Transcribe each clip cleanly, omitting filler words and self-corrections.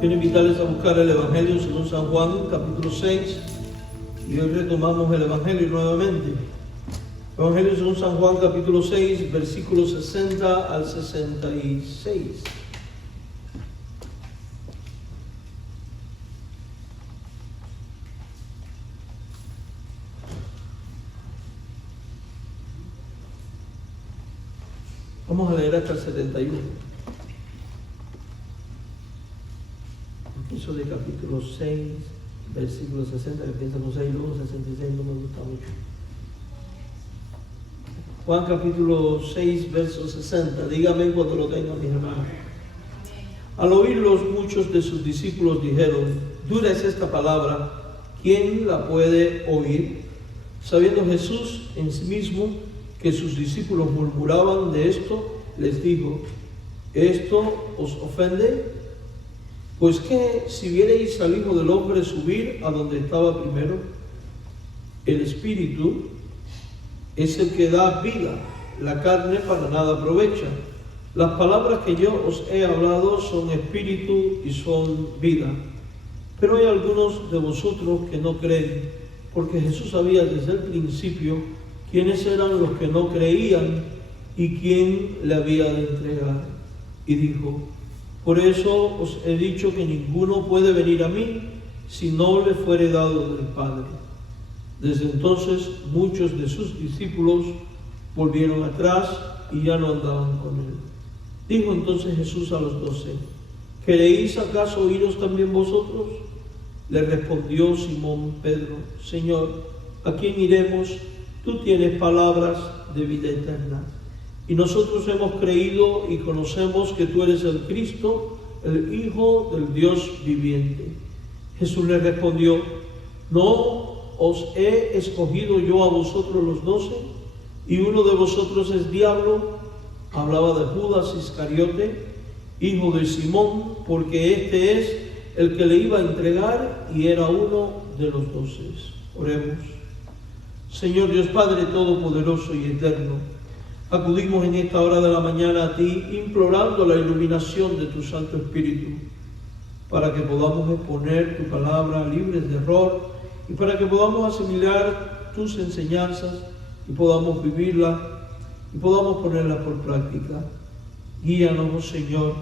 Quiero invitarles a buscar el Evangelio según San Juan, capítulo 6, y hoy retomamos el Evangelio nuevamente. Evangelio según San Juan, capítulo 6, versículos 60 al 66. Vamos a leer hasta el 71. Eso de capítulo 6, versículo 60, que empieza con 6 y luego 66, no me gusta mucho. Juan capítulo 6, verso 60. Dígame cuando lo tengan, mis hermanos. Al oírlos, muchos de sus discípulos dijeron: dura es esta palabra, ¿quién la puede oír? Sabiendo Jesús en sí mismo que sus discípulos murmuraban de esto, les dijo: ¿esto os ofende? Pues que si viereis al Hijo del Hombre subir a donde estaba primero, el Espíritu es el que da vida, la carne para nada aprovecha. Las palabras que yo os he hablado son espíritu y son vida. Pero hay algunos de vosotros que no creen, porque Jesús sabía desde el principio quiénes eran los que no creían y quién le había de entregar. Y dijo: por eso os he dicho que ninguno puede venir a mí si no le fuere dado del Padre. Desde entonces muchos de sus discípulos volvieron atrás y ya no andaban con él. Dijo entonces Jesús a los 12: ¿queréis acaso iros también vosotros? Le respondió Simón Pedro: Señor, ¿a quién iremos? Tú tienes palabras de vida eterna. Y nosotros hemos creído y conocemos que tú eres el Cristo, el Hijo del Dios viviente. Jesús le respondió: ¿no os he escogido yo a vosotros los 12? ¿Y uno de vosotros es diablo? Hablaba de Judas Iscariote, hijo de Simón, porque este es el que le iba a entregar y era uno de los 12. Oremos. Señor Dios Padre Todopoderoso y Eterno, acudimos en esta hora de la mañana a ti, implorando la iluminación de tu Santo Espíritu, para que podamos exponer tu palabra libres de error y para que podamos asimilar tus enseñanzas y podamos vivirla y podamos ponerla por práctica. Guíanos, oh Señor,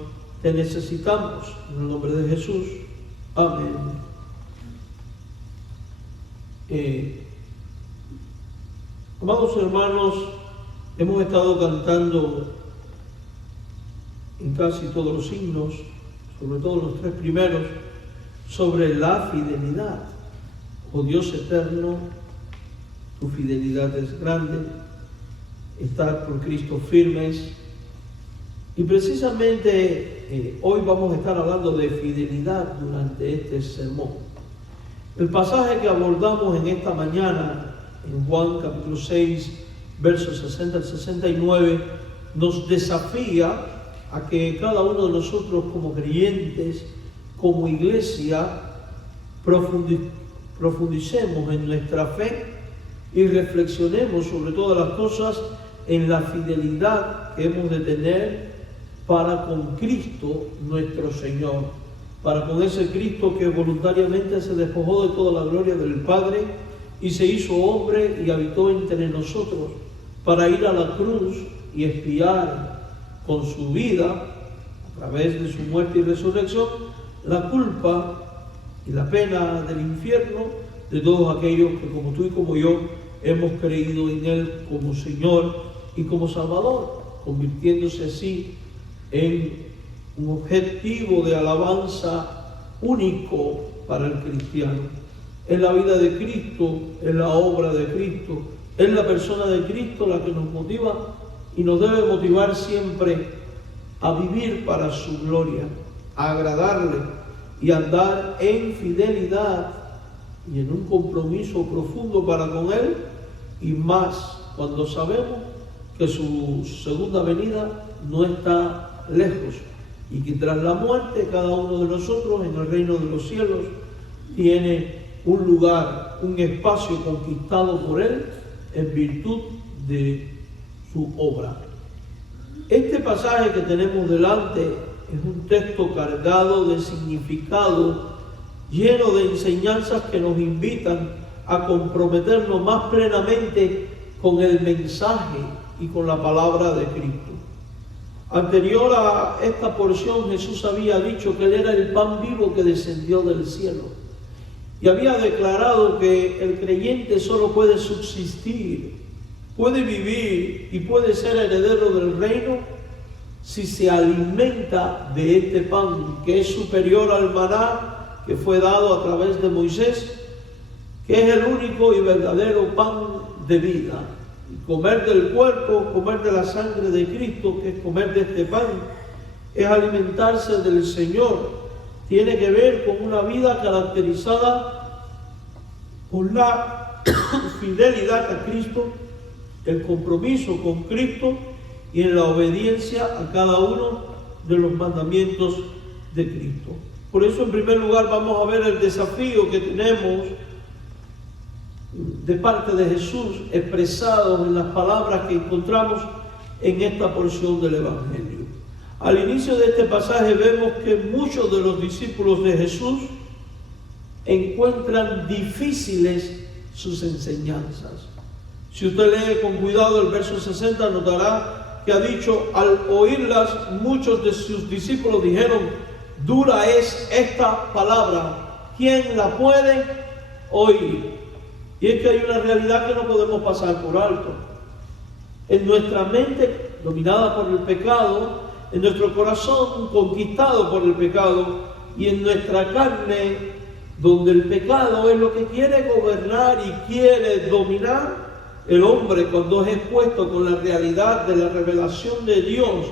te necesitamos, en el nombre de Jesús. Amén. Amados hermanos, hemos estado cantando en casi todos los himnos, sobre todo los 3 primeros, sobre la fidelidad. Oh Dios eterno, tu fidelidad es grande, estar por Cristo firmes. Y precisamente hoy vamos a estar hablando de fidelidad durante este sermón. El pasaje que abordamos en esta mañana, en Juan capítulo 6, versos 60 al 69, nos desafía a que cada uno de nosotros como creyentes, como iglesia, profundicemos en nuestra fe y reflexionemos sobre todas las cosas en la fidelidad que hemos de tener para con Cristo nuestro Señor, para con ese Cristo que voluntariamente se despojó de toda la gloria del Padre y se hizo hombre y habitó entre nosotros, para ir a la cruz y expiar con su vida, a través de su muerte y resurrección, la culpa y la pena del infierno de todos aquellos que, como tú y como yo, hemos creído en Él como Señor y como Salvador, convirtiéndose así en un objetivo de alabanza único para el cristiano. Es la vida de Cristo, es la obra de Cristo, es la persona de Cristo la que nos motiva y nos debe motivar siempre a vivir para su gloria, a agradarle y andar en fidelidad y en un compromiso profundo para con Él, y más cuando sabemos que su segunda venida no está lejos y que tras la muerte cada uno de nosotros en el reino de los cielos tiene un lugar, un espacio conquistado por Él en virtud de su obra. Este pasaje que tenemos delante es un texto cargado de significado, lleno de enseñanzas que nos invitan a comprometernos más plenamente con el mensaje y con la palabra de Cristo. Anterior a esta porción, Jesús había dicho que Él era el pan vivo que descendió del cielo. Y había declarado que el creyente solo puede subsistir, puede vivir y puede ser heredero del reino si se alimenta de este pan, que es superior al maná que fue dado a través de Moisés, que es el único y verdadero pan de vida. Y comer del cuerpo, comer de la sangre de Cristo, que es comer de este pan, es alimentarse del Señor. Tiene que ver con una vida caracterizada por la fidelidad a Cristo, el compromiso con Cristo y en la obediencia a cada uno de los mandamientos de Cristo. Por eso, en primer lugar, vamos a ver el desafío que tenemos de parte de Jesús expresado en las palabras que encontramos en esta porción del Evangelio. Al inicio de este pasaje vemos que muchos de los discípulos de Jesús encuentran difíciles sus enseñanzas. Si usted lee con cuidado el verso 60, notará que ha dicho: al oírlas, muchos de sus discípulos dijeron: dura es esta palabra, ¿quién la puede oír? Y es que hay una realidad que no podemos pasar por alto. En nuestra mente, dominada por el pecado, en nuestro corazón, conquistado por el pecado, y en nuestra carne, donde el pecado es lo que quiere gobernar y quiere dominar, el hombre, cuando es expuesto con la realidad de la revelación de Dios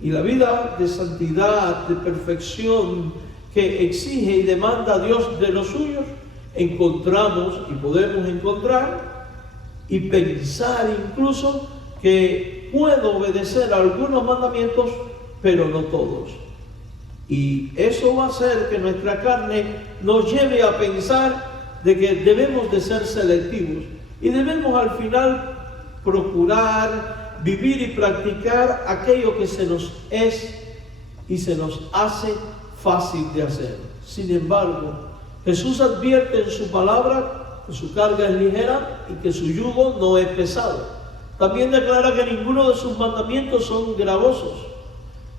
y la vida de santidad, de perfección que exige y demanda a Dios de los suyos, encontramos y podemos encontrar y pensar incluso que puedo obedecer a algunos mandamientos, pero no todos. Y eso va a hacer que nuestra carne nos lleve a pensar de que debemos de ser selectivos y debemos al final procurar vivir y practicar aquello que se nos es y se nos hace fácil de hacer. Sin embargo, Jesús advierte en su palabra que su carga es ligera y que su yugo no es pesado. También declara que ninguno de sus mandamientos son gravosos.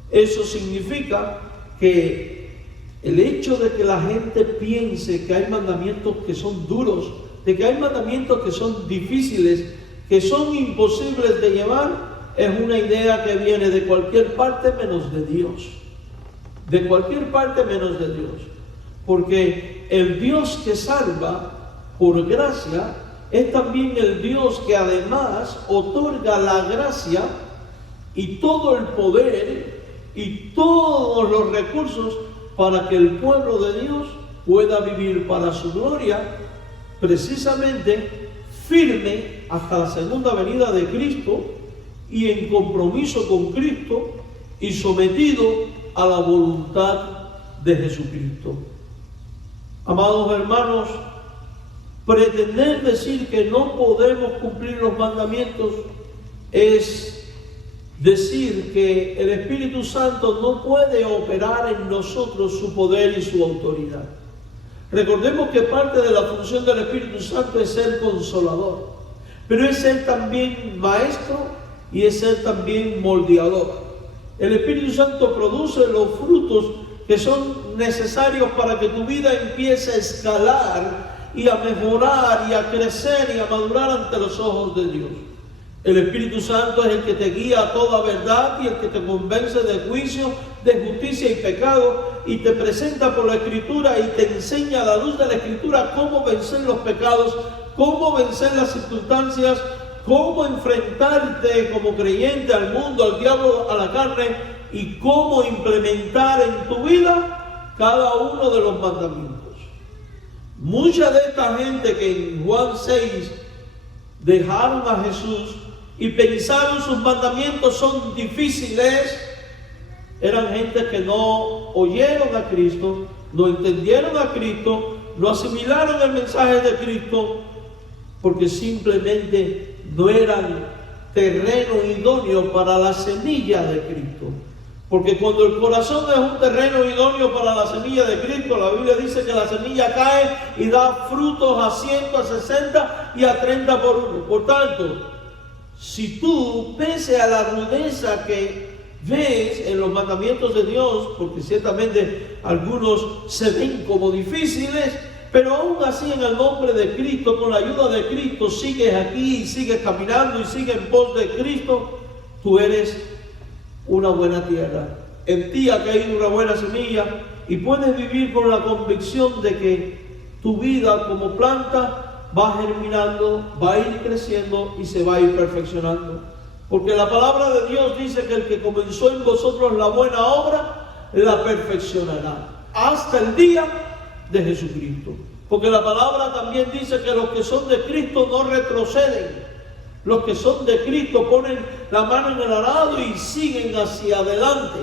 Eso significa que el hecho de que la gente piense que hay mandamientos que son duros, de que hay mandamientos que son difíciles, que son imposibles de llevar, es una idea que viene de cualquier parte menos de Dios. De cualquier parte menos de Dios. Porque el Dios que salva por gracia es también el Dios que además otorga la gracia y todo el poder y todos los recursos para que el pueblo de Dios pueda vivir para su gloria, precisamente firme hasta la segunda venida de Cristo y en compromiso con Cristo y sometido a la voluntad de Jesucristo. Amados hermanos, pretender decir que no podemos cumplir los mandamientos es decir que el Espíritu Santo no puede operar en nosotros su poder y su autoridad. Recordemos que parte de la función del Espíritu Santo es ser consolador, pero es ser también maestro y es ser también moldeador. El Espíritu Santo produce los frutos que son necesarios para que tu vida empiece a escalar y a mejorar y a crecer y a madurar ante los ojos de Dios. El Espíritu Santo es el que te guía a toda verdad y el que te convence de juicio, de justicia y pecado, y te presenta por la Escritura y te enseña a la luz de la Escritura cómo vencer los pecados, cómo vencer las circunstancias, cómo enfrentarte como creyente al mundo, al diablo, a la carne, y cómo implementar en tu vida cada uno de los mandamientos. Mucha de esta gente que en Juan 6 dejaron a Jesús y pensaron sus mandamientos son difíciles, eran gente que no oyeron a Cristo, no entendieron a Cristo, no asimilaron el mensaje de Cristo, porque simplemente no eran terreno idóneo para la semilla de Cristo. Porque cuando el corazón es un terreno idóneo para la semilla de Cristo, la Biblia dice que la semilla cae y da frutos a 100, a 60 y a 30 por uno. Por tanto, si tú, pese a la rudeza que ves en los mandamientos de Dios, porque ciertamente algunos se ven como difíciles, pero aún así en el nombre de Cristo, con la ayuda de Cristo, sigues aquí y sigues caminando y sigues en pos de Cristo, tú eres una buena tierra. En ti ha caído una buena semilla y puedes vivir con la convicción de que tu vida como planta va germinando, va a ir creciendo y se va a ir perfeccionando. Porque la palabra de Dios dice que el que comenzó en vosotros la buena obra, la perfeccionará hasta el día de Jesucristo. Porque la palabra también dice que los que son de Cristo no retroceden. Los que son de Cristo ponen la mano en el arado y siguen hacia adelante.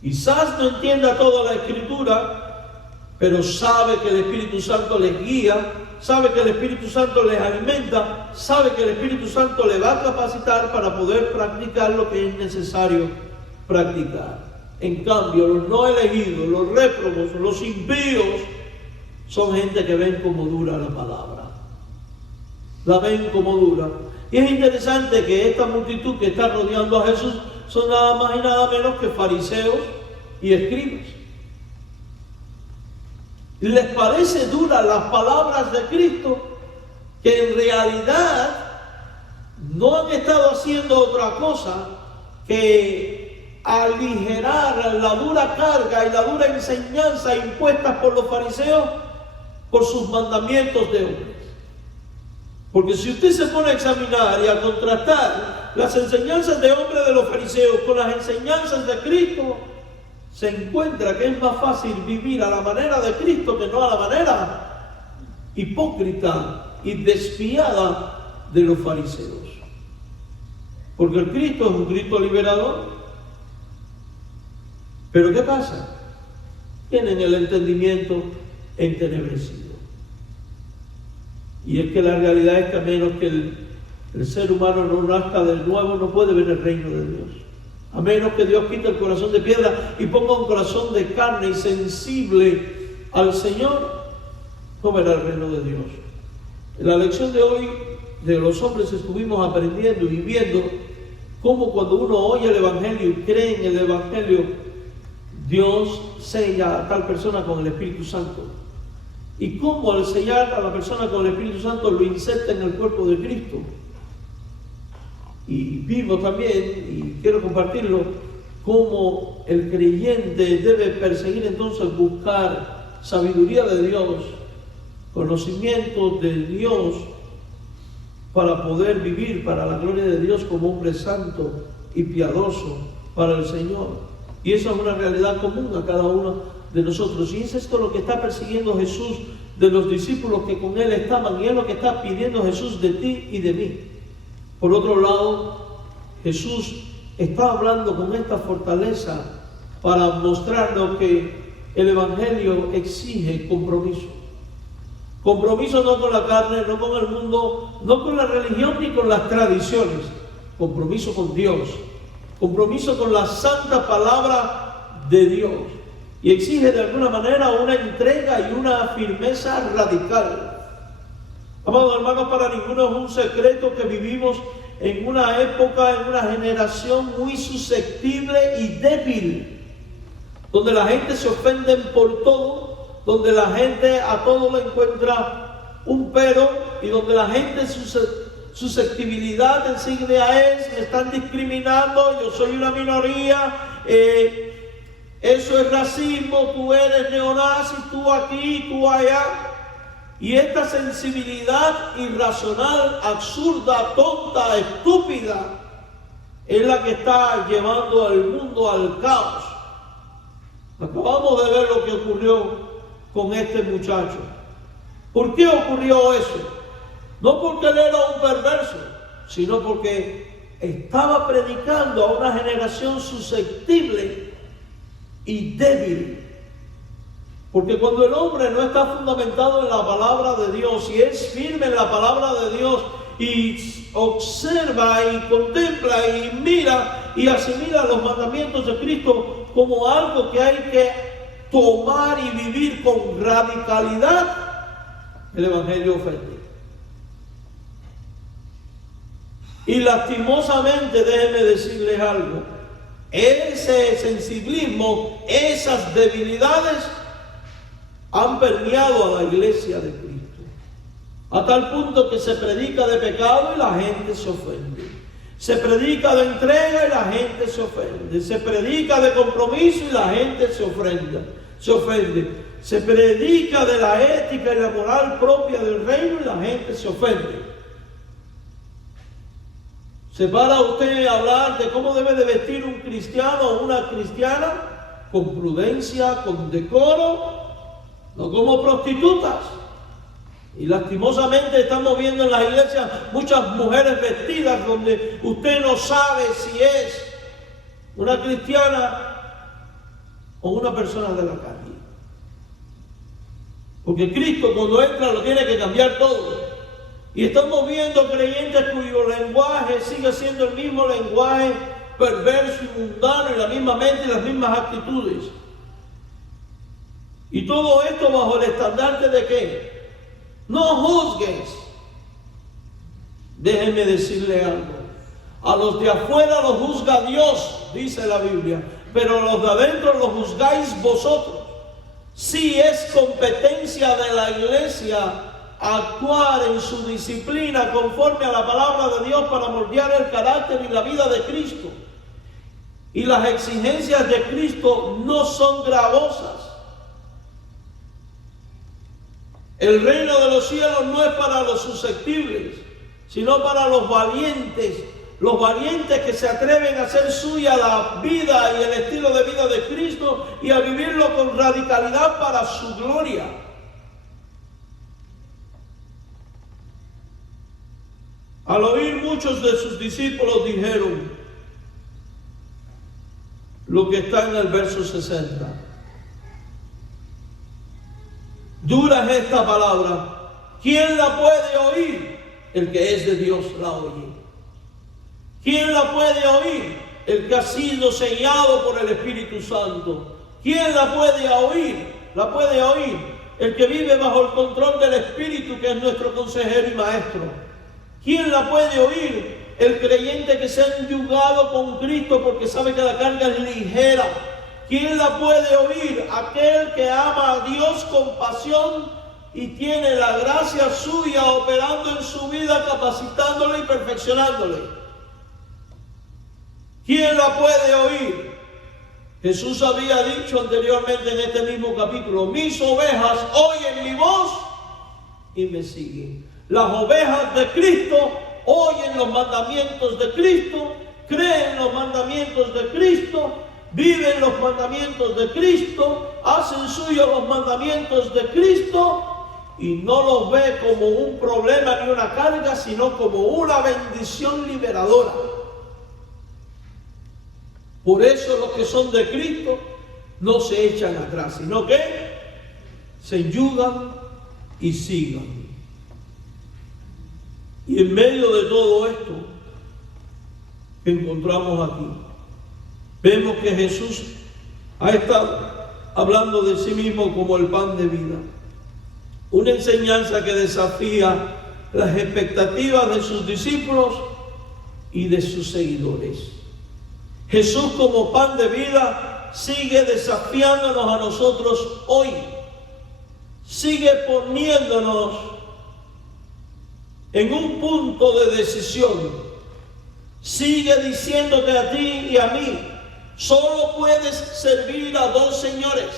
Quizás no entienda toda la Escritura, pero sabe que el Espíritu Santo les guía, sabe que el Espíritu Santo les alimenta, sabe que el Espíritu Santo les va a capacitar para poder practicar lo que es necesario practicar. En cambio, los no elegidos, los réprobos, los impíos, son gente que ven como dura la palabra. La ven como dura. Y es interesante que esta multitud que está rodeando a Jesús son nada más y nada menos que fariseos y escribas. Les parece duras las palabras de Cristo, que en realidad no han estado haciendo otra cosa que aligerar la dura carga y la dura enseñanza impuestas por los fariseos por sus mandamientos de hombres. Porque si usted se pone a examinar y a contrastar las enseñanzas de hombres de los fariseos con las enseñanzas de Cristo, se encuentra que es más fácil vivir a la manera de Cristo que no a la manera hipócrita y despiadada de los fariseos. Porque el Cristo es un Cristo liberador. Pero ¿qué pasa? Tienen el entendimiento entenebrecido. Y es que la realidad es que a menos que el ser humano no nazca de nuevo, no puede ver el reino de Dios. A menos que Dios quite el corazón de piedra y ponga un corazón de carne y sensible al Señor, no verá el reino de Dios. En la lección de hoy de los hombres estuvimos aprendiendo y viendo cómo cuando uno oye el Evangelio y cree en el Evangelio, Dios sella a tal persona con el Espíritu Santo. Y cómo al sellar a la persona con el Espíritu Santo lo inserta en el cuerpo de Cristo. Y vimos también, y quiero compartirlo, cómo el creyente debe perseguir entonces, buscar sabiduría de Dios, conocimiento de Dios, para poder vivir para la gloria de Dios como hombre santo y piadoso para el Señor. Y esa es una realidad común a cada uno de nosotros. Y es esto lo que está persiguiendo Jesús de los discípulos que con Él estaban, y es lo que está pidiendo Jesús de ti y de mí. Por otro lado, Jesús está hablando con esta fortaleza para mostrarnos que el Evangelio exige compromiso. Compromiso no con la carne, no con el mundo, no con la religión ni con las tradiciones. Compromiso con Dios. Compromiso con la santa palabra de Dios. Y exige de alguna manera una entrega y una firmeza radical. Amados hermanos, para ninguno es un secreto que vivimos en una época, en una generación muy susceptible y débil, donde la gente se ofende por todo, donde la gente a todo le encuentra un pero, y donde la gente susceptibilidad enseguida es: me están discriminando, yo soy una minoría, eso es racismo, tú eres neonazi, tú aquí, tú allá. Y esta sensibilidad irracional, absurda, tonta, estúpida, es la que está llevando al mundo al caos. Acabamos de ver lo que ocurrió con este muchacho. ¿Por qué ocurrió eso? No porque él era un perverso, sino porque estaba predicando a una generación susceptible y débil. Porque cuando el hombre no está fundamentado en la palabra de Dios y es firme en la palabra de Dios y observa y contempla y mira y asimila los mandamientos de Cristo como algo que hay que tomar y vivir con radicalidad, el Evangelio ofende. Y lastimosamente, déjenme decirles algo, ese sensibilismo, esas debilidades han permeado a la iglesia de Cristo, a tal punto que se predica de pecado y la gente se ofende. Se predica de entrega y la gente se ofende. Se predica de compromiso y la gente se ofende. Se predica de la ética y la moral propia del reino y la gente se ofende. ¿Se para usted a hablar de cómo debe de vestir un cristiano o una cristiana? Con prudencia, con decoro, no como prostitutas. Y lastimosamente estamos viendo en las iglesias muchas mujeres vestidas donde usted no sabe si es una cristiana o una persona de la calle. Porque Cristo cuando entra lo tiene que cambiar todo. Y estamos viendo creyentes cuyo lenguaje sigue siendo el mismo lenguaje perverso y mundano, y la misma mente y las mismas actitudes. Y todo esto bajo el estandarte de ¿qué? No juzgues. Déjenme decirle algo. A los de afuera los juzga Dios, dice la Biblia, pero a los de adentro los juzgáis vosotros. Sí es competencia de la iglesia actuar en su disciplina conforme a la palabra de Dios para moldear el carácter y la vida de Cristo. Y las exigencias de Cristo no son gravosas. El reino de los cielos no es para los susceptibles, sino para los valientes que se atreven a hacer suya la vida y el estilo de vida de Cristo y a vivirlo con radicalidad para su gloria. Al oír muchos de sus discípulos dijeron lo que está en el verso 60. Dura es esta palabra. ¿Quién la puede oír? El que es de Dios la oye. ¿Quién la puede oír? El que ha sido sellado por el Espíritu Santo. ¿Quién la puede oír? La puede oír el que vive bajo el control del Espíritu, que es nuestro consejero y maestro. ¿Quién la puede oír? El creyente que se ha enyugado con Cristo porque sabe que la carga es ligera. ¿Quién la puede oír? Aquel que ama a Dios con pasión y tiene la gracia suya operando en su vida, capacitándole y perfeccionándole. ¿Quién la puede oír? Jesús había dicho anteriormente en este mismo capítulo: mis ovejas oyen mi voz y me siguen. Las ovejas de Cristo oyen los mandamientos de Cristo, creen los mandamientos de Cristo, viven los mandamientos de Cristo, hacen suyos los mandamientos de Cristo y no los ve como un problema ni una carga, sino como una bendición liberadora. Por eso los que son de Cristo no se echan atrás, sino que se enyugan y sigan. Y en medio de todo esto que encontramos aquí, vemos que Jesús ha estado hablando de sí mismo como el pan de vida. Una enseñanza que desafía las expectativas de sus discípulos y de sus seguidores. Jesús como pan de vida sigue desafiándonos a nosotros hoy. Sigue poniéndonos en un punto de decisión. Sigue diciéndote a ti y a mí: solo puedes servir a dos señores,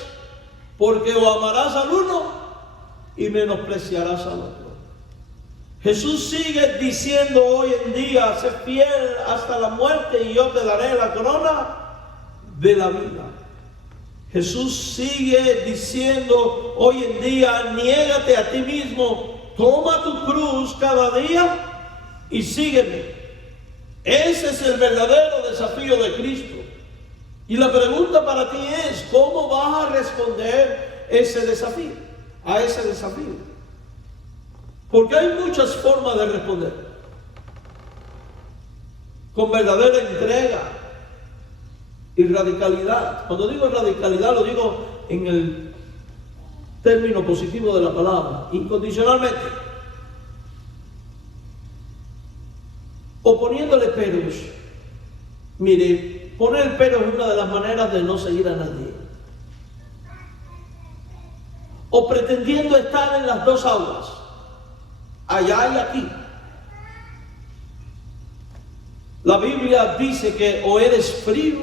porque o amarás al uno y menospreciarás al otro. Jesús sigue diciendo hoy en día: sé fiel hasta la muerte y yo te daré la corona de la vida. Jesús sigue diciendo hoy en día: niégate a ti mismo, toma tu cruz cada día y sígueme. Ese es el verdadero desafío de Cristo. Y la pregunta para ti es: ¿cómo vas a responder a ese desafío? Porque hay muchas formas de responder. Con verdadera entrega, y radicalidad. Cuando digo radicalidad, lo digo en el término positivo de la palabra, incondicionalmente. O poniéndole peros. Mire, poner peros es una de las maneras de no seguir a nadie. O pretendiendo estar en las dos aguas, allá y aquí. La Biblia dice que o eres frío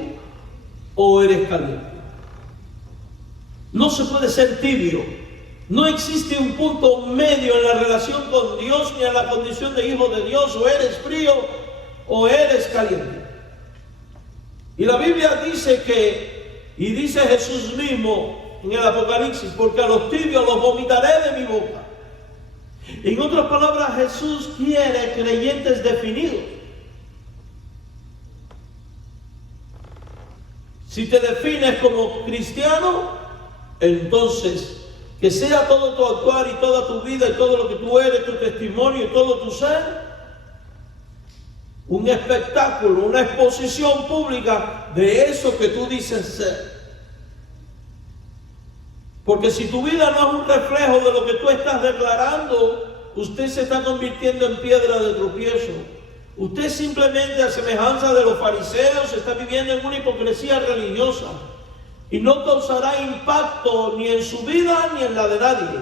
o eres caliente. No se puede ser tibio. No existe un punto medio en la relación con Dios ni en la condición de hijo de Dios. O eres frío o eres caliente. Y la Biblia dice que, y dice Jesús mismo en el Apocalipsis, porque a los tibios los vomitaré de mi boca. En otras palabras, Jesús quiere creyentes definidos. Si te defines como cristiano, entonces que sea todo tu actuar y toda tu vida y todo lo que tú eres, tu testimonio y todo tu ser, un espectáculo, una exposición pública de eso que tú dices ser. Porque si tu vida no es un reflejo de lo que tú estás declarando, usted se está convirtiendo en piedra de tropiezo. Usted simplemente, a semejanza de los fariseos, está viviendo en una hipocresía religiosa y no causará impacto ni en su vida ni en la de nadie.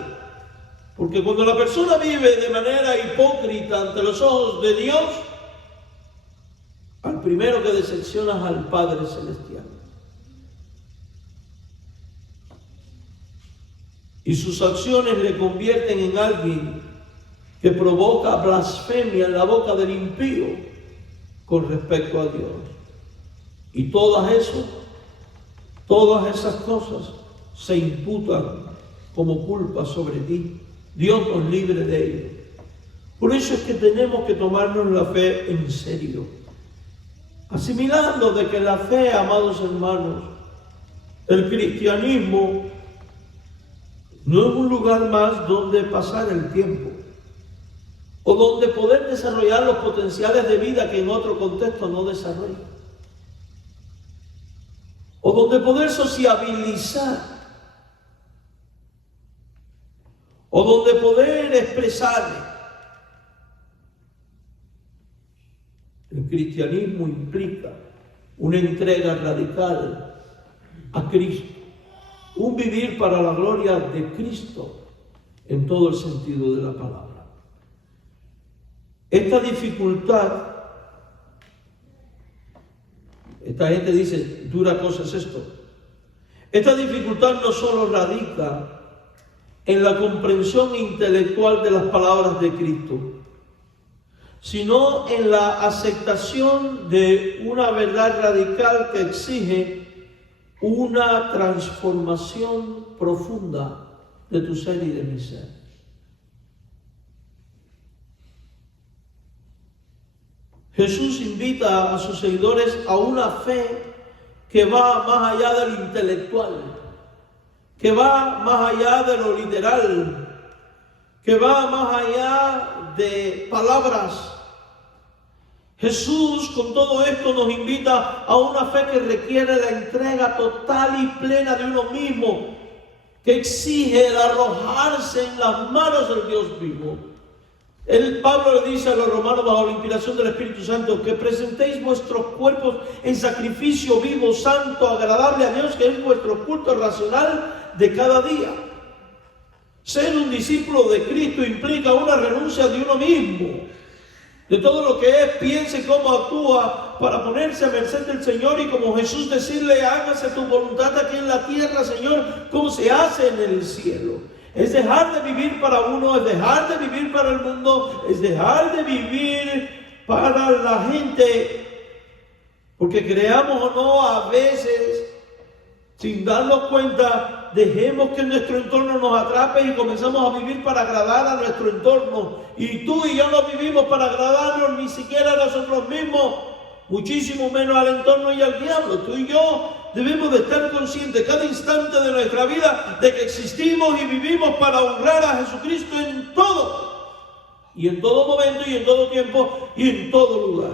Porque cuando la persona vive de manera hipócrita ante los ojos de Dios, al primero que decepciona es al Padre Celestial. Y sus acciones le convierten en alguien que provoca blasfemia en la boca del impío con respecto a Dios. Y todas esas cosas se imputan como culpa sobre ti. Dios nos libre de ello. Por eso es que tenemos que tomarnos la fe en serio, asimilando de que la fe, amados hermanos, el cristianismo no es un lugar más donde pasar el tiempo o donde poder desarrollar los potenciales de vida que en otro contexto no desarrolla, o donde poder sociabilizar, o donde poder expresar. El cristianismo implica una entrega radical a Cristo, un vivir para la gloria de Cristo en todo el sentido de la palabra. Esta dificultad, esta gente dice, dura cosa es esto. Esta dificultad no solo radica en la comprensión intelectual de las palabras de Cristo, sino en la aceptación de una verdad radical que exige una transformación profunda de tu ser y de mi ser. Jesús invita a sus seguidores a una fe que va más allá de lo intelectual, que va más allá de lo literal, que va más allá de palabras. Jesús con todo esto nos invita a una fe que requiere la entrega total y plena de uno mismo, que exige el arrojarse en las manos del Dios vivo. Pablo le dice a los romanos bajo la inspiración del Espíritu Santo que presentéis vuestros cuerpos en sacrificio vivo, santo, agradable a Dios, que es vuestro culto racional de cada día. Ser un discípulo de Cristo implica una renuncia de uno mismo, de todo lo que es, piensa y cómo actúa, para ponerse a merced del Señor y como Jesús decirle, hágase tu voluntad aquí en la tierra, Señor, como se hace en el cielo. Es dejar de vivir para uno, es dejar de vivir para el mundo, es dejar de vivir para la gente. Porque creamos o no, a veces, sin darnos cuenta, dejemos que nuestro entorno nos atrape y comenzamos a vivir para agradar a nuestro entorno. Y tú y yo no vivimos para agradarnos ni siquiera a nosotros mismos, muchísimo menos al entorno y al diablo. Tú y yo debemos de estar conscientes cada instante de nuestra vida de que existimos y vivimos para honrar a Jesucristo en todo, y en todo momento, y en todo tiempo, y en todo lugar.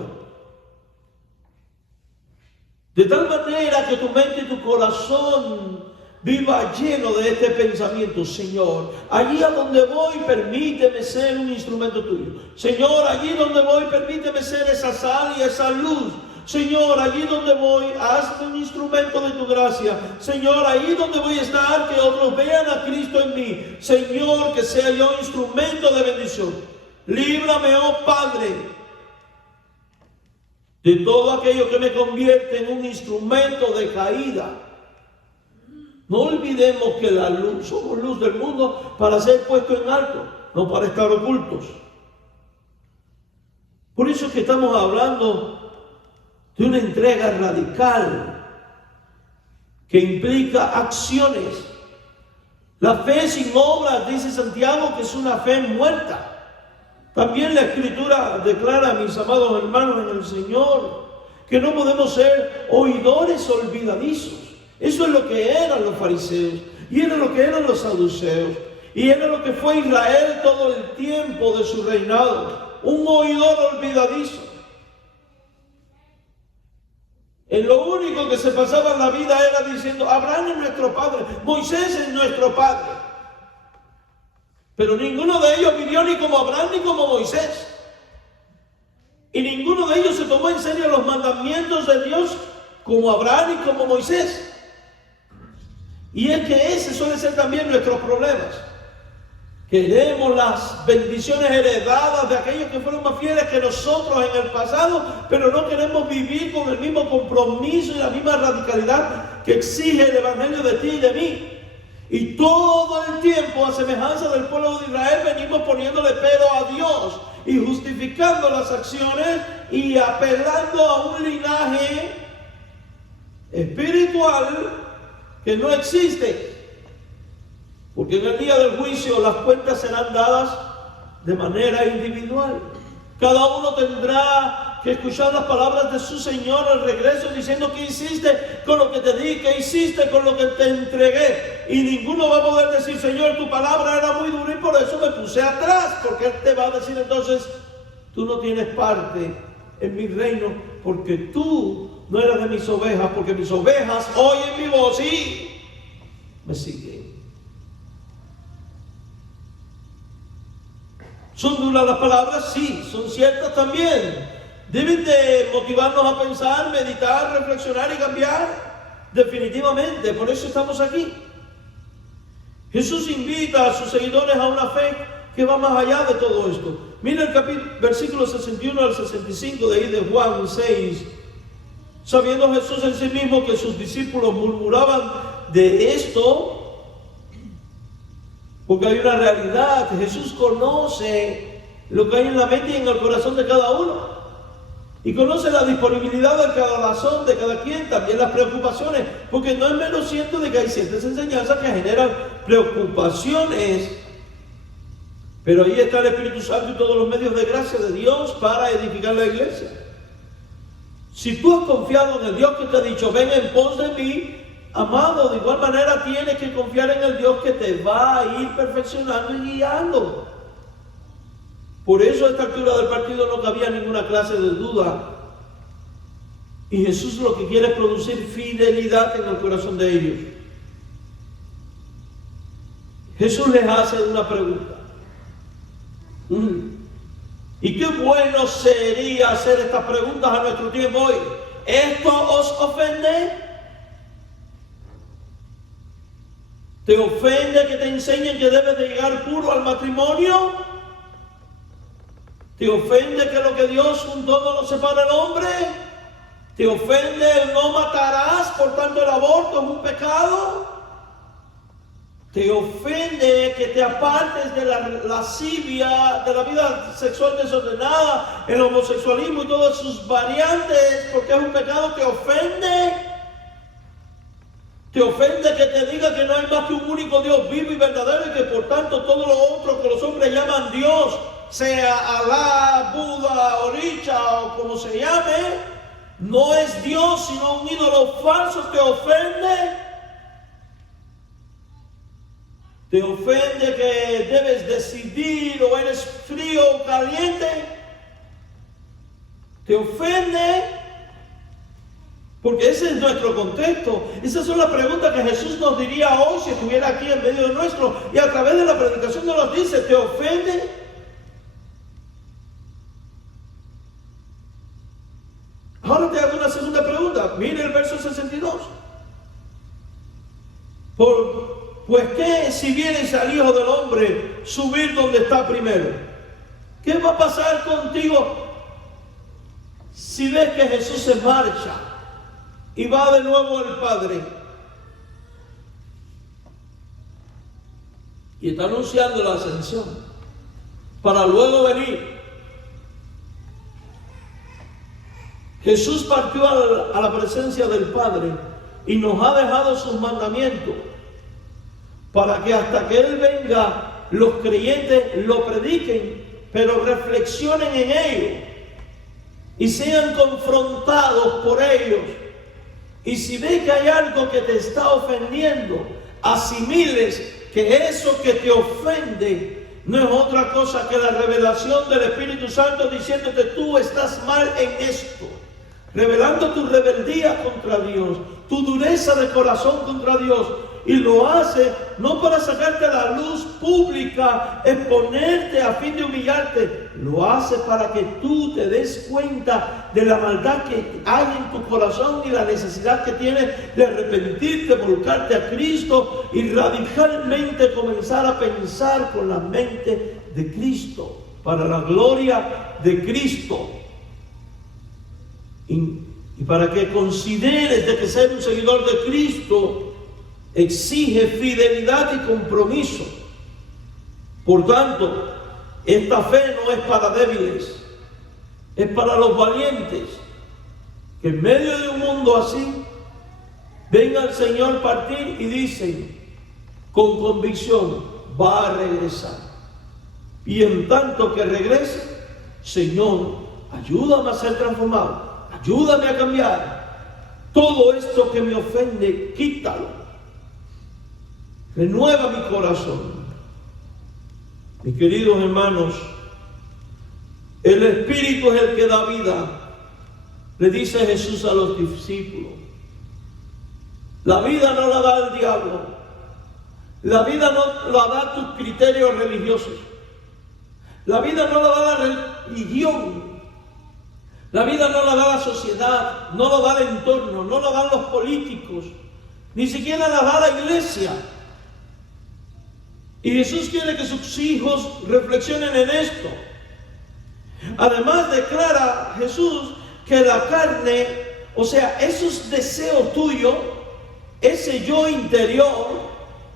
De tal manera que tu mente y tu corazón viva lleno de este pensamiento: Señor, allí a donde voy, permíteme ser un instrumento tuyo. Señor, allí donde voy, permíteme ser esa sal y esa luz. Señor, allí donde voy, hazme un instrumento de tu gracia. Señor, allí donde voy a estar, que otros vean a Cristo en mí. Señor, que sea yo instrumento de bendición. Líbrame, oh Padre, de todo aquello que me convierte en un instrumento de caída. No olvidemos que la luz, somos luz del mundo para ser puestos en alto, no para estar ocultos. Por eso es que estamos hablando de una entrega radical que implica acciones. La fe sin obras, dice Santiago, que es una fe muerta. También la Escritura declara, mis amados hermanos en el Señor, que no podemos ser oidores olvidadizos. Eso es lo que eran los fariseos, y era lo que eran los saduceos, y era lo que fue Israel todo el tiempo de su reinado, un oidor olvidadizo. En lo único que se pasaba en la vida era diciendo: Abraham es nuestro padre, Moisés es nuestro padre. Pero ninguno de ellos vivió ni como Abraham ni como Moisés. Y ninguno de ellos se tomó en serio los mandamientos de Dios como Abraham y como Moisés. Y es que ese suele ser también nuestros problemas. Queremos las bendiciones heredadas de aquellos que fueron más fieles que nosotros en el pasado, pero no queremos vivir con el mismo compromiso y la misma radicalidad que exige el Evangelio de ti y de mí. Y todo el tiempo, a semejanza del pueblo de Israel, venimos poniéndole pero a Dios y justificando las acciones y apelando a un linaje espiritual que no existe. Porque en el día del juicio las cuentas serán dadas de manera individual. Cada uno tendrá que escuchar las palabras de su Señor al regreso, diciendo: ¿qué hiciste con lo que te di? ¿Qué hiciste con lo que te entregué? Y ninguno va a poder decir: Señor, tu palabra era muy dura y por eso me puse atrás. Porque Él te va a decir entonces: tú no tienes parte en mi reino, porque tú no eras de mis ovejas, porque mis ovejas oyen mi voz y me siguen. ¿Son duras las palabras? Sí. ¿Son ciertas también? ¿Deben de motivarnos a pensar, meditar, reflexionar y cambiar? Definitivamente, por eso estamos aquí. Jesús invita a sus seguidores a una fe que va más allá de todo esto. Mira el versículo 61 al 65 de ahí de Juan 6. Sabiendo Jesús en sí mismo que sus discípulos murmuraban de esto, porque hay una realidad. Jesús conoce lo que hay en la mente y en el corazón de cada uno. Y conoce la disponibilidad de cada razón, de cada quien, también las preocupaciones. Porque no es menos cierto de que hay ciertas enseñanzas que generan preocupaciones. Pero ahí está el Espíritu Santo y todos los medios de gracia de Dios para edificar la iglesia. Si tú has confiado en el Dios que te ha dicho: ven en pos de mí, amado, de igual manera tienes que confiar en el Dios que te va a ir perfeccionando y guiando. Por eso a esta altura del partido no cabía ninguna clase de duda. Y Jesús lo que quiere es producir fidelidad en el corazón de ellos. Jesús les hace una pregunta. Y qué bueno sería hacer estas preguntas a nuestro tiempo hoy. ¿Esto os ofende? ¿Te ofende que te enseñen que debes de llegar puro al matrimonio? ¿Te ofende que lo que Dios juntó no lo separa el hombre? ¿Te ofende el no matarás, por tanto el aborto es un pecado? ¿Te ofende que te apartes de la lascivia, de la vida sexual desordenada, el homosexualismo y todas sus variantes, porque es un pecado? ¿Te ofende? ¿Te ofende que te diga que no hay más que un único Dios vivo y verdadero y que por tanto todo lo otro que los hombres llaman Dios, sea Alá, Buda, Orisha o como se llame, no es Dios sino un ídolo falso? ¿Te ofende? ¿Te ofende que debes decidir o eres frío o caliente? ¿Te ofende? Porque ese es nuestro contexto. Esas son las preguntas que Jesús nos diría hoy si estuviera aquí en medio de nuestro. Y a través de la predicación nos los dice, ¿te ofende? Ahora te hago una segunda pregunta. Mire el verso 62. Pues qué si vienes al Hijo del Hombre subir donde está primero. ¿Qué va a pasar contigo si ves que Jesús se marcha y va de nuevo al Padre? Y está anunciando la ascensión para luego venir. Jesús partió a la presencia del Padre y nos ha dejado sus mandamientos para que hasta que Él venga los creyentes lo prediquen, pero reflexionen en ello y sean confrontados por ellos. Y si ves que hay algo que te está ofendiendo, asimiles que eso que te ofende no es otra cosa que la revelación del Espíritu Santo diciéndote tú estás mal en esto, revelando tu rebeldía contra Dios, tu dureza de corazón contra Dios. Y lo hace no para sacarte a la luz pública, exponerte a fin de humillarte. Lo hace para que tú te des cuenta de la maldad que hay en tu corazón y la necesidad que tienes de arrepentirte, volcarte a Cristo y radicalmente comenzar a pensar con la mente de Cristo, para la gloria de Cristo. Y para que consideres de que ser un seguidor de Cristo exige fidelidad y compromiso. Por tanto, esta fe no es para débiles, es para los valientes, que en medio de un mundo así, ven al Señor partir y dicen con convicción, va a regresar. Y en tanto que regrese, Señor, ayúdame a ser transformado, ayúdame a cambiar. Todo esto que me ofende, quítalo. Renueva mi corazón. Mis queridos hermanos, el Espíritu es el que da vida. Le dice Jesús a los discípulos. La vida no la da el diablo. La vida no la da tus criterios religiosos. La vida no la da la religión. La vida no la da la sociedad, no la da el entorno, no la dan los políticos, ni siquiera la da la iglesia. Y Jesús quiere que sus hijos reflexionen en esto. Además declara Jesús que la carne, o sea, esos deseos tuyos, ese yo interior,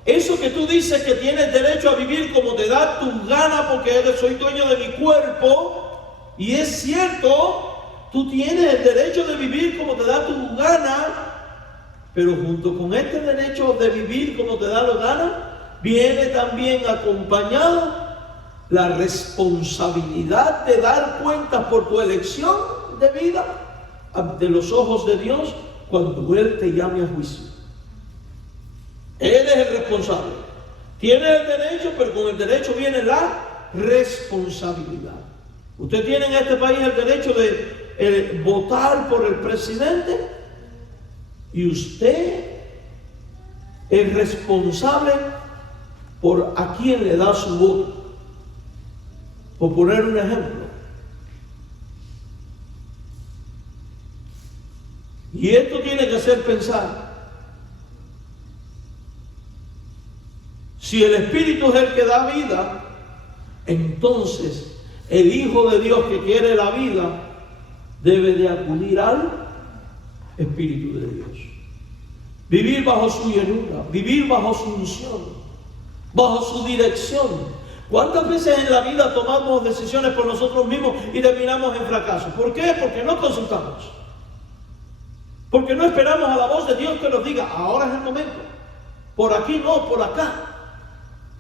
eso que tú dices que tienes derecho a vivir como te da tu gana porque soy dueño de mi cuerpo, y es cierto, tú tienes el derecho de vivir como te da tu gana, pero junto con este derecho de vivir como te da la gana, viene también acompañado la responsabilidad de dar cuentas por tu elección de vida ante los ojos de Dios cuando Él te llame a juicio. Él es el responsable. Tienes el derecho, pero con el derecho viene la responsabilidad. Usted tiene en este país el derecho de votar por el presidente y usted es responsable por a quién le da su voto. Por poner un ejemplo. Y esto tiene que hacer pensar. Si el Espíritu es el que da vida, entonces el Hijo de Dios que quiere la vida debe de acudir al Espíritu de Dios. Vivir bajo su llenura, vivir bajo su unción, bajo su dirección. ¿Cuántas veces en la vida tomamos decisiones por nosotros mismos y terminamos en fracaso? ¿Por qué? Porque no consultamos. Porque no esperamos a la voz de Dios que nos diga, ahora es el momento. Por aquí no, por acá.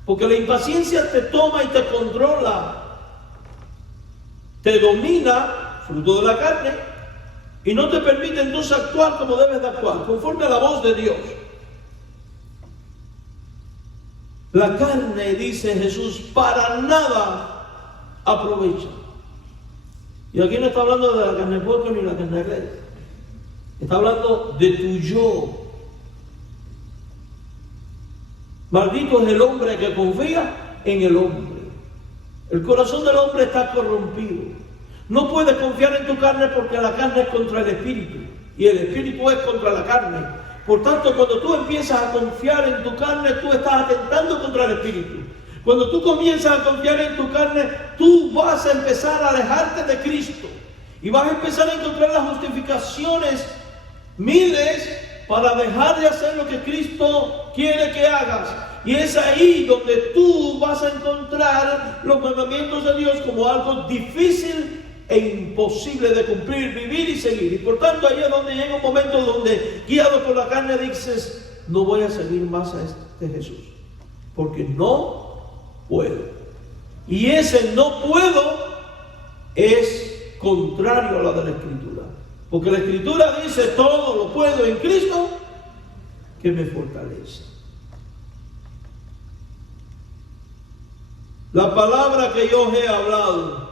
Porque la impaciencia te toma y te controla. Te domina, fruto de la carne, y no te permite entonces actuar como debes de actuar, conforme a la voz de Dios. La carne, dice Jesús, para nada aprovecha. Y aquí no está hablando de la carne de puerco ni la carne de res. Está hablando de tu yo. Maldito es el hombre que confía en el hombre. El corazón del hombre está corrompido. No puedes confiar en tu carne porque la carne es contra el espíritu y el espíritu es contra la carne. Por tanto, cuando tú empiezas a confiar en tu carne, tú estás atentando contra el espíritu. Cuando tú comienzas a confiar en tu carne, tú vas a empezar a alejarte de Cristo y vas a empezar a encontrar las justificaciones miles para dejar de hacer lo que Cristo quiere que hagas. Y es ahí donde tú vas a encontrar los mandamientos de Dios como algo difícil e imposible de cumplir, vivir y seguir. Y por tanto ahí es donde llega un momento donde, guiado por la carne, dices: no voy a seguir más a este Jesús, porque no puedo. Y ese no puedo es contrario a la de la Escritura, porque la Escritura dice: todo lo puedo en Cristo que me fortalece. La palabra que yo os he hablado,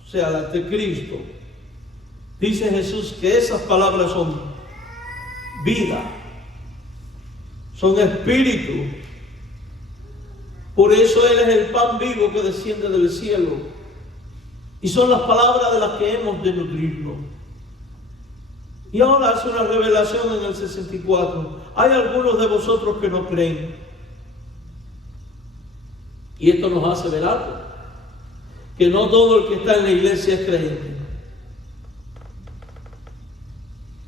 o sea, la de Cristo, dice Jesús que esas palabras son vida, son espíritu. Por eso Él es el pan vivo que desciende del cielo. Y son las palabras de las que hemos de nutrirnos. Y ahora hace una revelación en el 64. Hay algunos de vosotros que no creen. Y esto nos hace ver algo, que no todo el que está en la iglesia es creyente.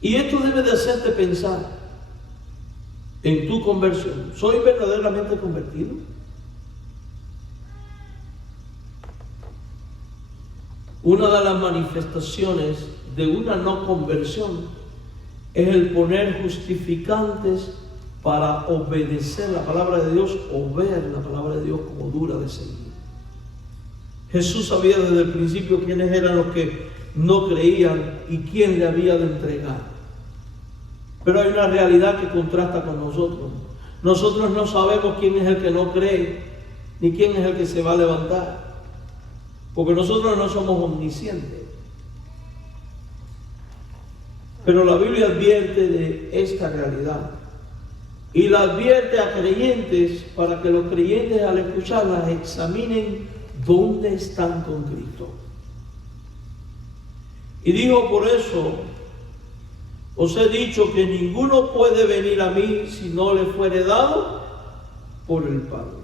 Y esto debe de hacerte pensar en tu conversión. ¿Soy verdaderamente convertido? Una de las manifestaciones de una no conversión es el poner justificantes para obedecer la palabra de Dios o ver la palabra de Dios como dura de seguir. Jesús sabía desde el principio quiénes eran los que no creían y quién le había de entregar. Pero hay una realidad que contrasta con nosotros. Nosotros no sabemos quién es el que no cree, ni quién es el que se va a levantar, porque nosotros no somos omniscientes. Pero la Biblia advierte de esta realidad. Y la advierte a creyentes para que los creyentes, al escucharlas, examinen dónde están con Cristo. Y dijo: por eso os he dicho que ninguno puede venir a mí si no le fuere dado por el Padre.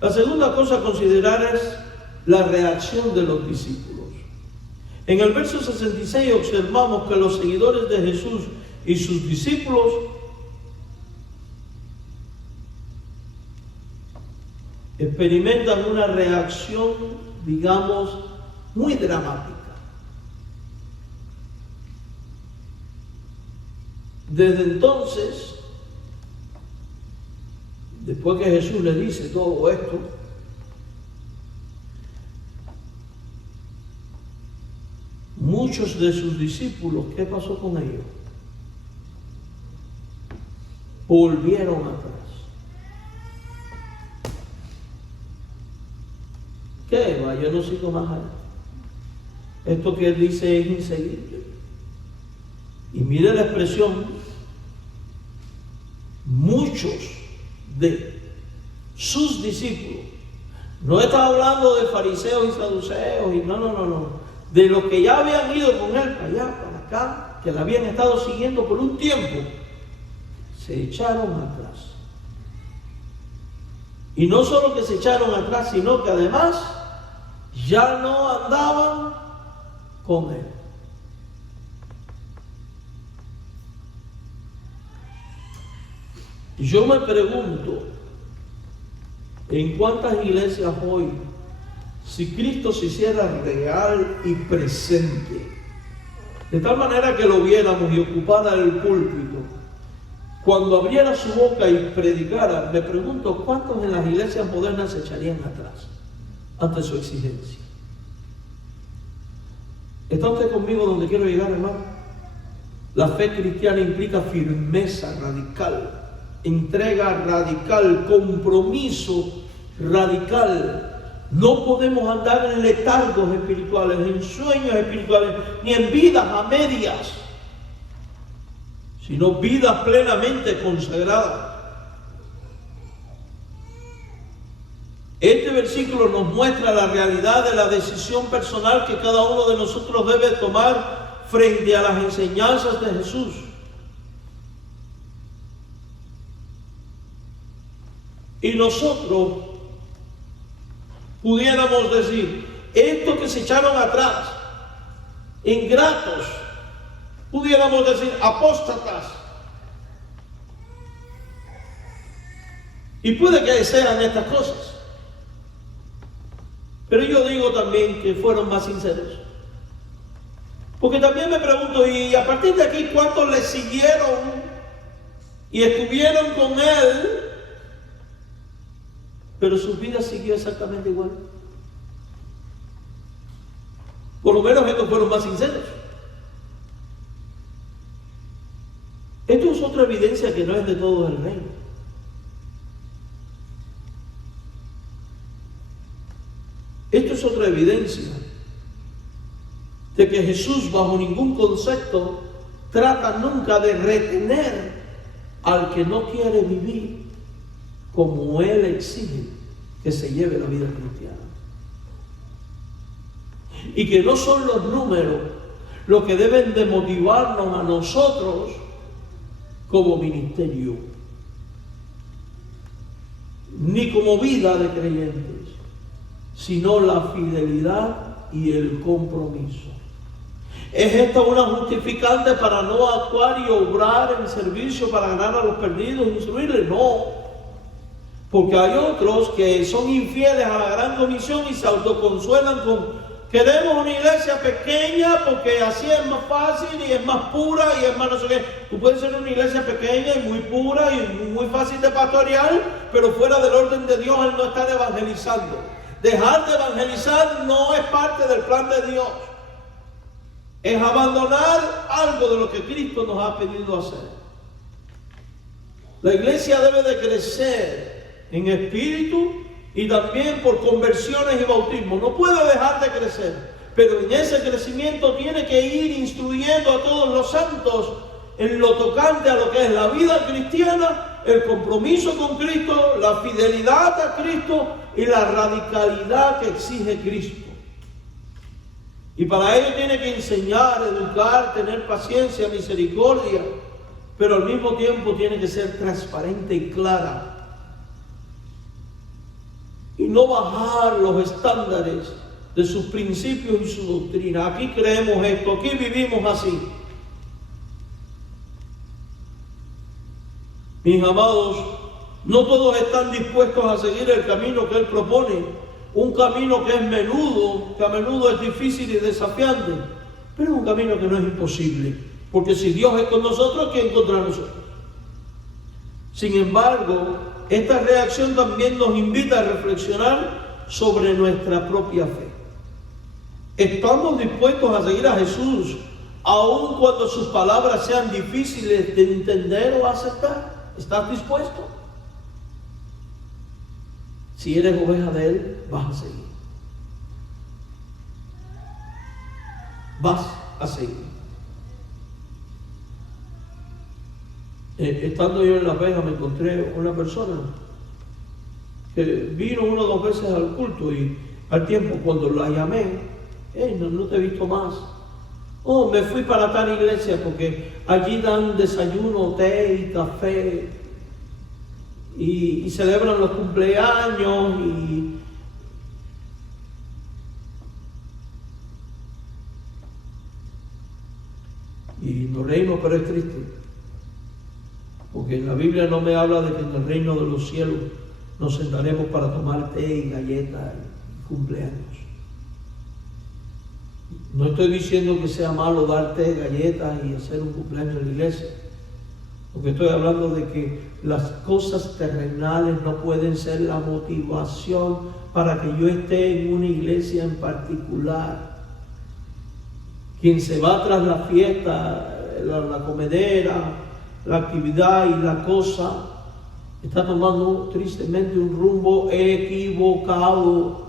La segunda cosa a considerar es la reacción de los discípulos. En el verso 66 observamos que los seguidores de Jesús y sus discípulos experimentan una reacción, digamos, muy dramática. Desde entonces, después que Jesús le dice todo esto, muchos de sus discípulos, ¿qué pasó con ellos? Volvieron atrás. ¿Qué va? Yo no sigo más allá. Esto que él dice es inseguible. Y mire la expresión: muchos de sus discípulos. No está hablando de fariseos y saduceos y no. De los que ya habían ido con él para allá, para acá, que la habían estado siguiendo por un tiempo, se echaron atrás. Y no solo que se echaron atrás, sino que además ya no andaban con él. Yo me pregunto, ¿en cuántas iglesias hoy, si Cristo se hiciera real y presente, de tal manera que lo viéramos y ocupara el púlpito, cuando abriera su boca y predicara, me pregunto cuántos en las iglesias modernas se echarían atrás ante su exigencia? ¿Está usted conmigo donde quiero llegar, hermano? La fe cristiana implica firmeza radical, entrega radical, compromiso radical. No podemos andar en letargos espirituales, en sueños espirituales, ni en vidas a medias, sino vidas plenamente consagradas. Este versículo nos muestra la realidad de la decisión personal que cada uno de nosotros debe tomar frente a las enseñanzas de Jesús. Y nosotros pudiéramos decir, estos que se echaron atrás, ingratos, pudiéramos decir apóstatas, y puede que sean estas cosas, pero yo digo también que fueron más sinceros, porque también me pregunto, y a partir de aquí, ¿cuántos le siguieron y estuvieron con él? Pero su vida siguió exactamente igual. Por lo menos estos fueron más sinceros. Esto es otra evidencia que no es de todo el reino. Esto es otra evidencia de que Jesús bajo ningún concepto trata nunca de retener al que no quiere vivir como Él exige que se lleve la vida cristiana. Y que no son los números los que deben de motivarnos a nosotros como ministerio, ni como vida de creyentes, sino la fidelidad y el compromiso. ¿Es esta una justificante para no actuar y obrar en servicio para ganar a los perdidos e instruirles? No. Porque hay otros que son infieles a la gran comisión y se autoconsuelan con queremos una iglesia pequeña porque así es más fácil y es más pura y es más no sé qué. Tú puedes ser una iglesia pequeña y muy pura y muy fácil de pastorear, pero fuera del orden de Dios Él no está evangelizando. Dejar de evangelizar no es parte del plan de Dios. Es abandonar algo de lo que Cristo nos ha pedido hacer. La iglesia debe de crecer en espíritu y también por conversiones y bautismo. No puede dejar de crecer, pero en ese crecimiento tiene que ir instruyendo a todos los santos en lo tocante a lo que es la vida cristiana, el compromiso con Cristo, la fidelidad a Cristo y la radicalidad que exige Cristo. Y para ello tiene que enseñar, educar, tener paciencia, misericordia, pero al mismo tiempo tiene que ser transparente y clara. Y no bajar los estándares de sus principios y su doctrina. Aquí creemos esto, aquí vivimos así. Mis amados, no todos están dispuestos a seguir el camino que Él propone. Un camino que es menudo, que a menudo es difícil y desafiante, pero es un camino que no es imposible. Porque si Dios es con nosotros, ¿quién contra nosotros? Sin embargo, esta reacción también nos invita a reflexionar sobre nuestra propia fe. ¿Estamos dispuestos a seguir a Jesús aun cuando sus palabras sean difíciles de entender o aceptar? ¿Estás dispuesto? Si eres oveja de Él, vas a seguir. Vas a seguir. Estando yo en Las Vegas me encontré una persona que vino 1 o 2 veces al culto y al tiempo cuando la llamé, no te he visto más. Oh, me fui para tal iglesia porque allí dan desayuno, té y café y celebran los cumpleaños y no reino, pero es triste. Porque en la Biblia no me habla de que en el reino de los cielos nos sentaremos para tomar té y galletas y cumpleaños. No estoy diciendo que sea malo dar té, galletas y hacer un cumpleaños en la iglesia. Porque estoy hablando de que las cosas terrenales no pueden ser la motivación para que yo esté en una iglesia en particular. Quien se va tras la fiesta, la comedera, la actividad y la cosa, está tomando tristemente un rumbo equivocado.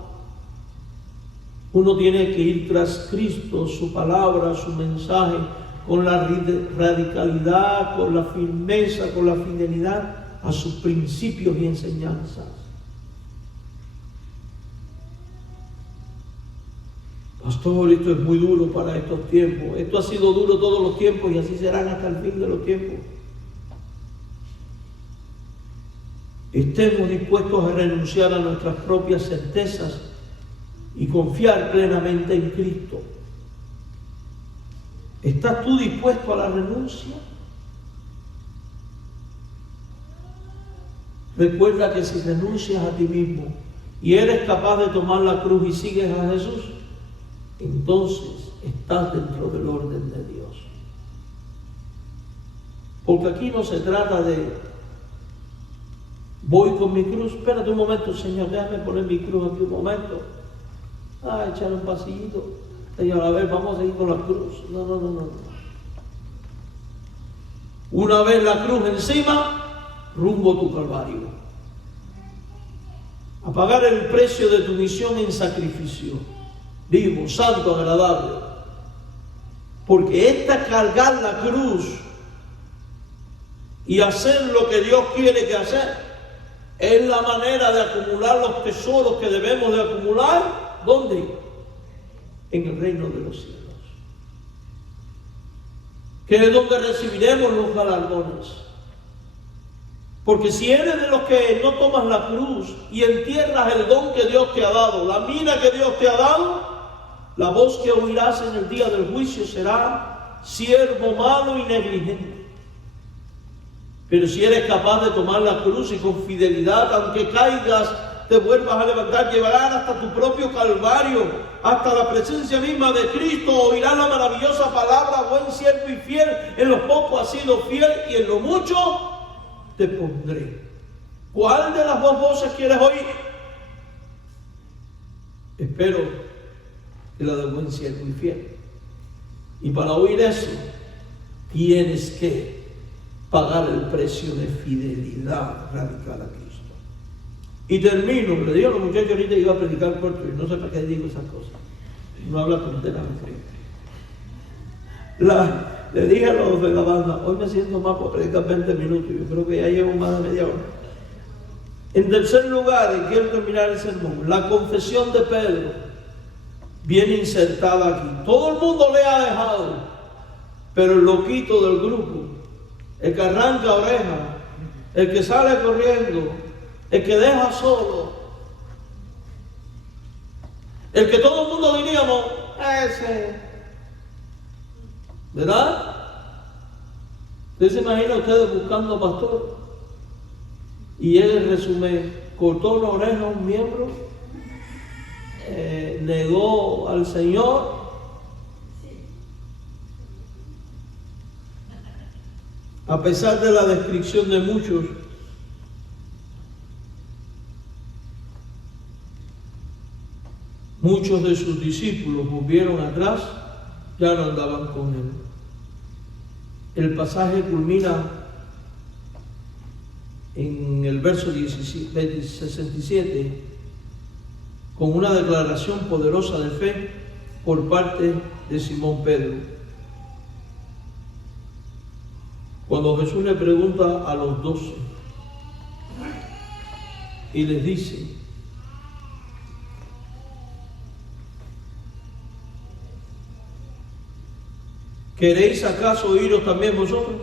Uno tiene que ir tras Cristo, su palabra, su mensaje, con la radicalidad, con la firmeza, con la fidelidad a sus principios y enseñanzas. Pastor, esto es muy duro para estos tiempos. Esto ha sido duro todos los tiempos y así serán hasta el fin de los tiempos. Estemos dispuestos a renunciar a nuestras propias certezas y confiar plenamente en Cristo. ¿Estás tú dispuesto a la renuncia? Recuerda que si renuncias a ti mismo y eres capaz de tomar la cruz y sigues a Jesús, entonces estás dentro del orden de Dios. Porque aquí no se trata de voy con mi cruz, espérate un momento, Señor, déjame poner mi cruz aquí un momento. Echar un pasillito. Señor, a ver, vamos a seguir con la cruz. No. Una vez la cruz encima, rumbo a tu calvario. A pagar el precio de tu misión en sacrificio. Vivo, santo, agradable. Porque esta cargar la cruz y hacer lo que Dios quiere que hacer es la manera de acumular los tesoros que debemos de acumular. ¿Dónde? En el reino de los cielos. Que es donde recibiremos los galardones. Porque si eres de los que no tomas la cruz y entierras el don que Dios te ha dado, la mina que Dios te ha dado, la voz que oirás en el día del juicio será: siervo malo y negligente. Pero si eres capaz de tomar la cruz y con fidelidad, aunque caigas, te vuelvas a levantar, llevarás hasta tu propio calvario, hasta la presencia misma de Cristo, oirás la maravillosa palabra: buen siervo y fiel, en lo poco has sido fiel y en lo mucho te pondré. ¿Cuál de las dos voces quieres oír? Espero que la de buen siervo y fiel. Y para oír eso, tienes que pagar el precio de fidelidad radical a Cristo. Y termino, le digo a los muchachos ahorita que iba a predicar corto y no sé para qué digo esas cosas. No habla tonteras, le dije a los de la banda, hoy me siento más para predicar 20 minutos, yo creo que ya llevo más de media hora. En tercer lugar, y quiero terminar el sermón, la confesión de Pedro viene insertada aquí. Todo el mundo le ha dejado, pero el loquito del grupo, el que arranca oreja, el que sale corriendo, el que deja solo, el que todo el mundo diríamos, ese, ¿verdad? ¿Usted se imagina ustedes buscando pastor? Y él, en resumen, cortó la oreja a un miembro, negó al Señor, a pesar de la descripción de muchos. Muchos de sus discípulos volvieron atrás, ya no andaban con él. El pasaje culmina en el verso 67 con una declaración poderosa de fe por parte de Simón Pedro. Cuando Jesús le pregunta a los 12 y les dice: ¿queréis acaso iros también vosotros?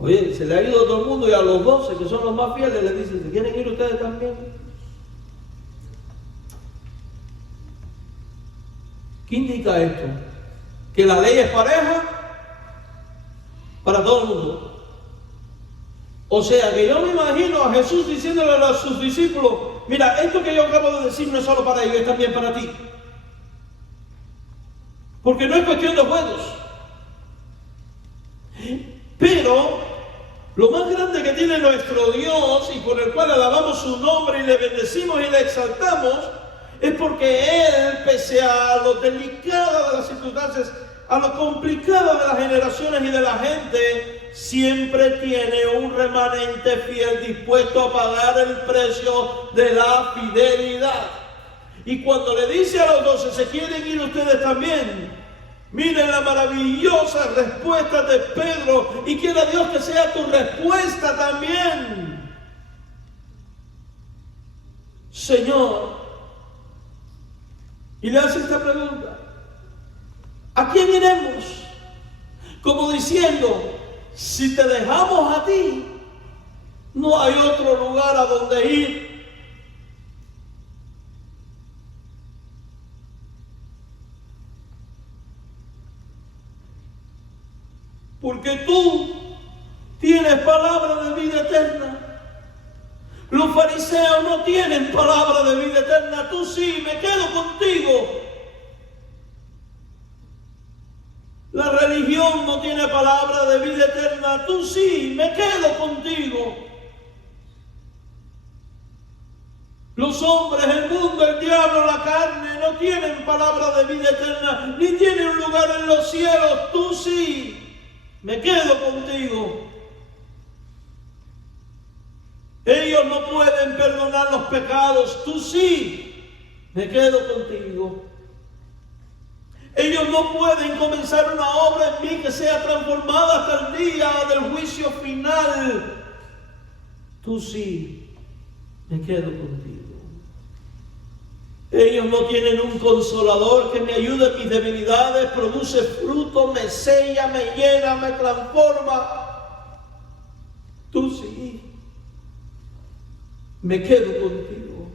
Oye, se le ha ido a todo el mundo y a los 12, que son los más fieles, les dice: ¿se quieren ir ustedes también? ¿Qué indica esto? ¿Que la ley es pareja para todo el mundo? O sea, que yo me imagino a Jesús diciéndole a sus discípulos: mira, esto que yo acabo de decir no es solo para ellos, es también para ti. Porque no es cuestión de juegos. Pero lo más grande que tiene nuestro Dios y por el cual alabamos su nombre y le bendecimos y le exaltamos, es porque Él, pese a lo delicado de las circunstancias, a lo complicado de las generaciones y de la gente, siempre tiene un remanente fiel dispuesto a pagar el precio de la fidelidad. Y cuando le dice a los 12, ¿se quieren ir ustedes también? Miren la maravillosa respuesta de Pedro, y quiera Dios que sea tu respuesta también. Señor, y le hace esta pregunta: ¿a quién iremos? Como diciendo, si te dejamos a ti, no hay otro lugar a donde ir. Porque tú tienes palabra de vida eterna. Los fariseos no tienen palabra de vida eterna. Tú sí, me quedo contigo. La religión no tiene palabra de vida eterna. Tú sí, me quedo contigo. Los hombres, el mundo, el diablo, la carne no tienen palabra de vida eterna, ni tienen un lugar en los cielos. Tú sí, me quedo contigo. Ellos no pueden perdonar los pecados. Tú sí, me quedo contigo. Ellos no pueden comenzar una obra en mí que sea transformada hasta el día del juicio final. Tú sí, me quedo contigo. Ellos no tienen un consolador que me ayude en mis debilidades, produce fruto, me sella, me llena, me transforma. Tú sí, me quedo contigo.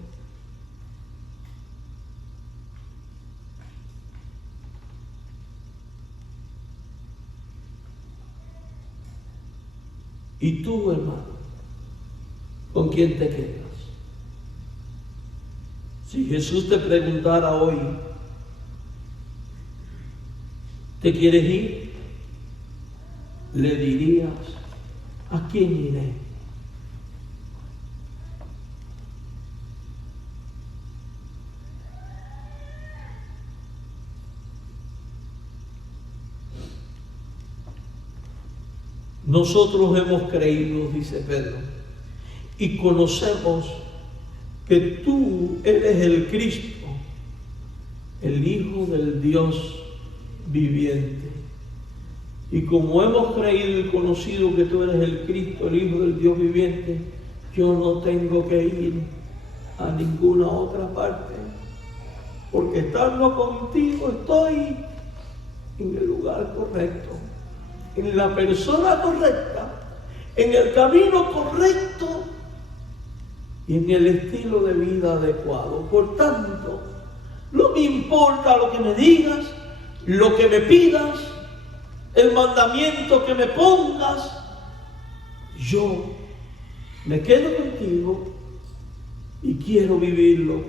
Y tú, hermano, ¿con quién te quedas? Si Jesús te preguntara hoy, ¿te quieres ir? Le dirías, ¿a quién iré? Nosotros hemos creído, dice Pedro, y conocemos que tú eres el Cristo, el Hijo del Dios viviente. Y como hemos creído y conocido que tú eres el Cristo, el Hijo del Dios viviente, yo no tengo que ir a ninguna otra parte, porque estando contigo estoy en el lugar correcto, en la persona correcta, en el camino correcto y en el estilo de vida adecuado. Por tanto, no me importa lo que me digas, lo que me pidas, el mandamiento que me pongas, yo me quedo contigo y quiero vivirlo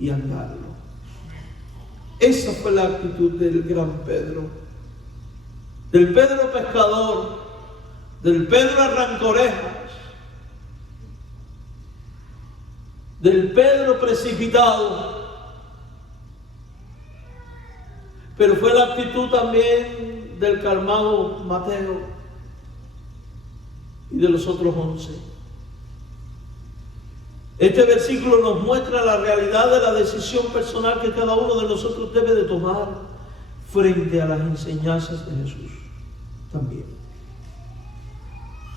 y andarlo. Esa fue la actitud del gran Pedro. Del Pedro pescador, del Pedro arrancorejas, del Pedro precipitado. Pero fue la actitud también del calmado Mateo y de los otros 11. Este versículo nos muestra la realidad de la decisión personal que cada uno de nosotros debe de tomar frente a las enseñanzas de Jesús también.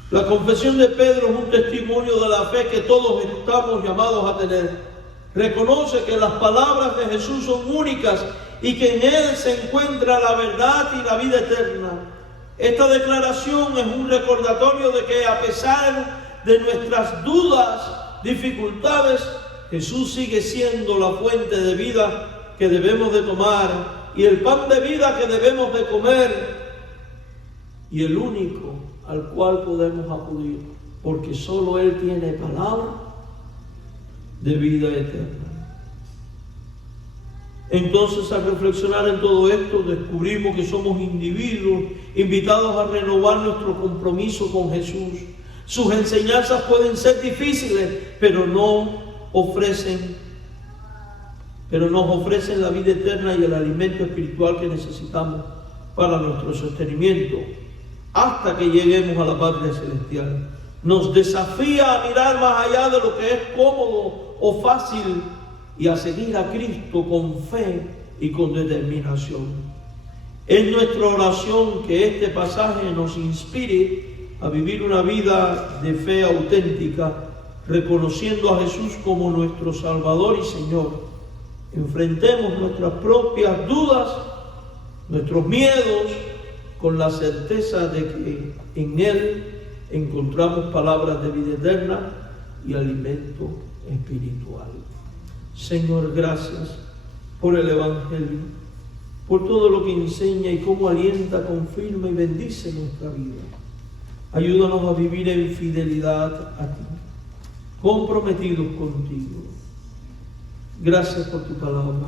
La confesión de Pedro es un testimonio de la fe que todos estamos llamados a tener. Reconoce que las palabras de Jesús son únicas y que en Él se encuentra la verdad y la vida eterna. Esta declaración es un recordatorio de que a pesar de nuestras dudas, dificultades, Jesús sigue siendo la fuente de vida que debemos de tomar y el pan de vida que debemos de comer y el único al cual podemos acudir, porque solo Él tiene palabra de vida eterna. Entonces, al reflexionar en todo esto, descubrimos que somos individuos invitados a renovar nuestro compromiso con Jesús. Sus enseñanzas pueden ser difíciles, pero nos ofrecen la vida eterna y el alimento espiritual que necesitamos para nuestro sostenimiento. hasta que lleguemos a la patria celestial. Nos desafía a mirar más allá de lo que es cómodo o fácil y a seguir a Cristo con fe y con determinación. Es nuestra oración que este pasaje nos inspire a vivir una vida de fe auténtica, reconociendo a Jesús como nuestro Salvador y Señor. Enfrentemos nuestras propias dudas, nuestros miedos, con la certeza de que en Él encontramos palabras de vida eterna y alimento espiritual. Señor, gracias por el Evangelio, por todo lo que enseña y cómo alienta, confirma y bendice nuestra vida. Ayúdanos a vivir en fidelidad a ti, comprometidos contigo. Gracias por tu palabra.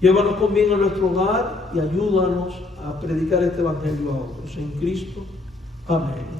Llévanos con bien a nuestro hogar y ayúdanos a predicar este Evangelio a otros. En Cristo. Amén.